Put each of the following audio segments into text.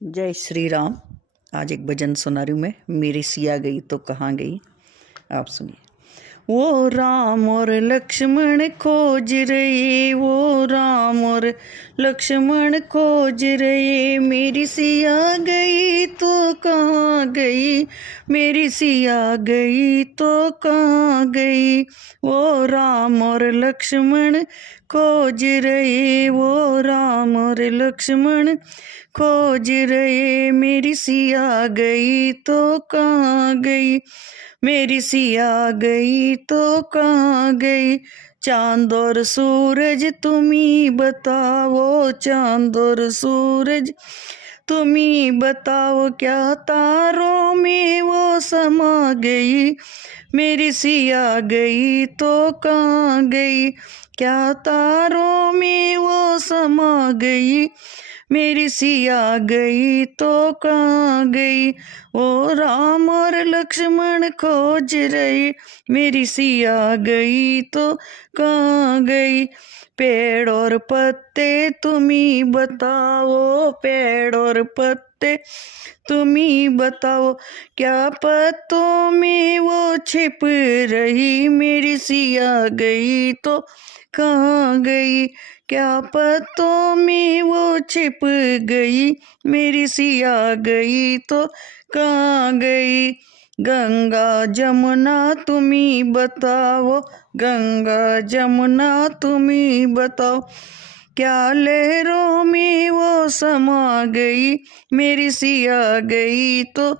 जय श्री राम। आज एक भजन सुना रही हूँ मैं, मेरी सिया गई तो कहाँ गई। आप सुनिए। वो राम और लक्ष्मण खोज रहे, वो राम और लक्ष्मण खोज रहे, मेरी सिया गई तो कहाँ गई, मेरी सिया गई तो कहाँ गई। वो राम और लक्ष्मण खोज रहे, वो राम और लक्ष्मण खोज रहे, मेरी सिया गई तो कहाँ गई, मेरी सिया गई तो कहाँ गई। चांद और सूरज तुम ही बताओ, चांद और सूरज तुम ही बताओ, क्या तारों में वो समा गई, मेरी सिया गई तो कहाँ गई। क्या तारों में वो समा गई, मेरी सिया गई तो कहाँ गई। वो राम और लक्ष्मण खोज रहे, मेरी सिया गई तो कहाँ गई। पेड़ और पत्ते तुम ही बताओ, पेड़ और पत्ते तुम ही बताओ, क्या पत्तों में वो छिप रही, मेरी सिया गई तो कहाँ गई। क्या पत्तों में वो छिप गई, मेरी सिया गई तो कहाँ गई। गंगा जमुना तुम ही बताओ, गंगा जमुना तुम ही बताओ, क्या लहरों में वो समा गई, मेरी सिया गई तो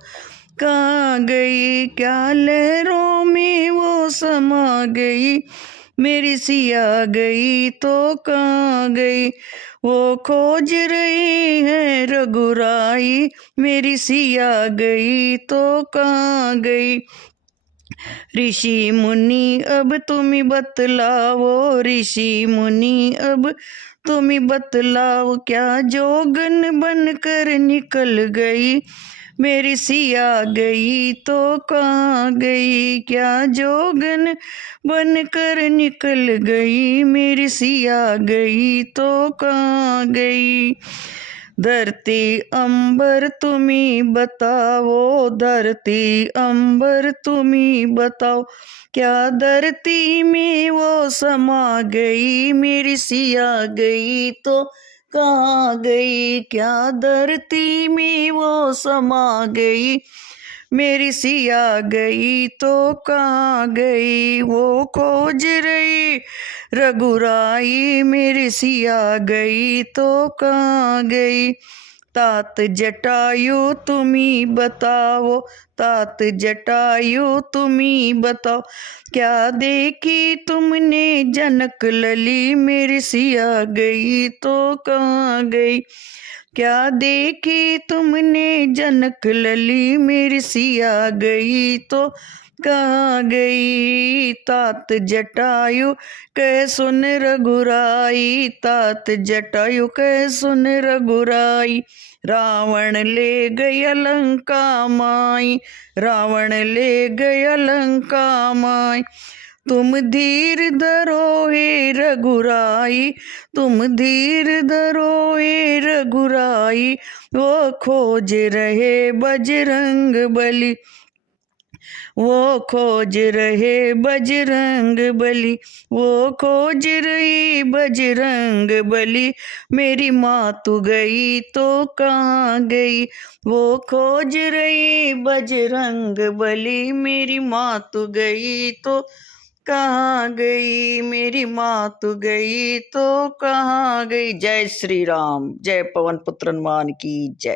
कहाँ गई। क्या लहरों में वो समा गई, मेरी सिया गई तो कहाँ गई। वो खोज रही है रघुराई, मेरी सिया गई तो कहाँ गई। ऋषि मुनि अब तुम ही बतलाओ, ऋषि मुनि अब तुम ही बतलाओ, क्या जोगन बन कर निकल गई, मेरी सिया गई तो कहाँ गई। क्या जोगन बन कर निकल गई, मेरी सिया गई तो कहाँ गई। धरती अंबर तुम्ही बताओ, धरती अंबर तुम्ही बताओ, क्या धरती में वो समा गई, मेरी सिया गई तो कहाँ गई। क्या धरती में वो समा गई, मेरी सिया गई तो कहाँ गई। वो खोज रही रघुराई, मेरी सिया गई तो कहाँ गई। तात जटायु तुम ही बताओ, तात जटायु तुम ही बताओ, क्या देखी तुमने जनक लली, मेरी सिया गई तो कहाँ गई। क्या देखी तुमने जनक लली, मेरी सिया गई तो कहाँ गई। तात जटायु कह सुन रघुराई, तात जटायु कह सुन रघुराई, रावण ले गया लंका माई, रावण ले गया लंका माई। तुम धीर धरो हे रघुराई, तुम धीर धरो हे रघुराई, वो खोज रहे बजरंग बली, वो खोज रहे बजरंग बली, वो खोज रही बजरंग बली, मेरी माँ तू गई तो कहाँ गई। वो खोज रही बजरंग बली, मेरी माँ तू गई तो कहाँ गई, मेरी माँ तू गई तो कहाँ गई। जय श्री राम। जय पवन पुत्र हनुमान की जय।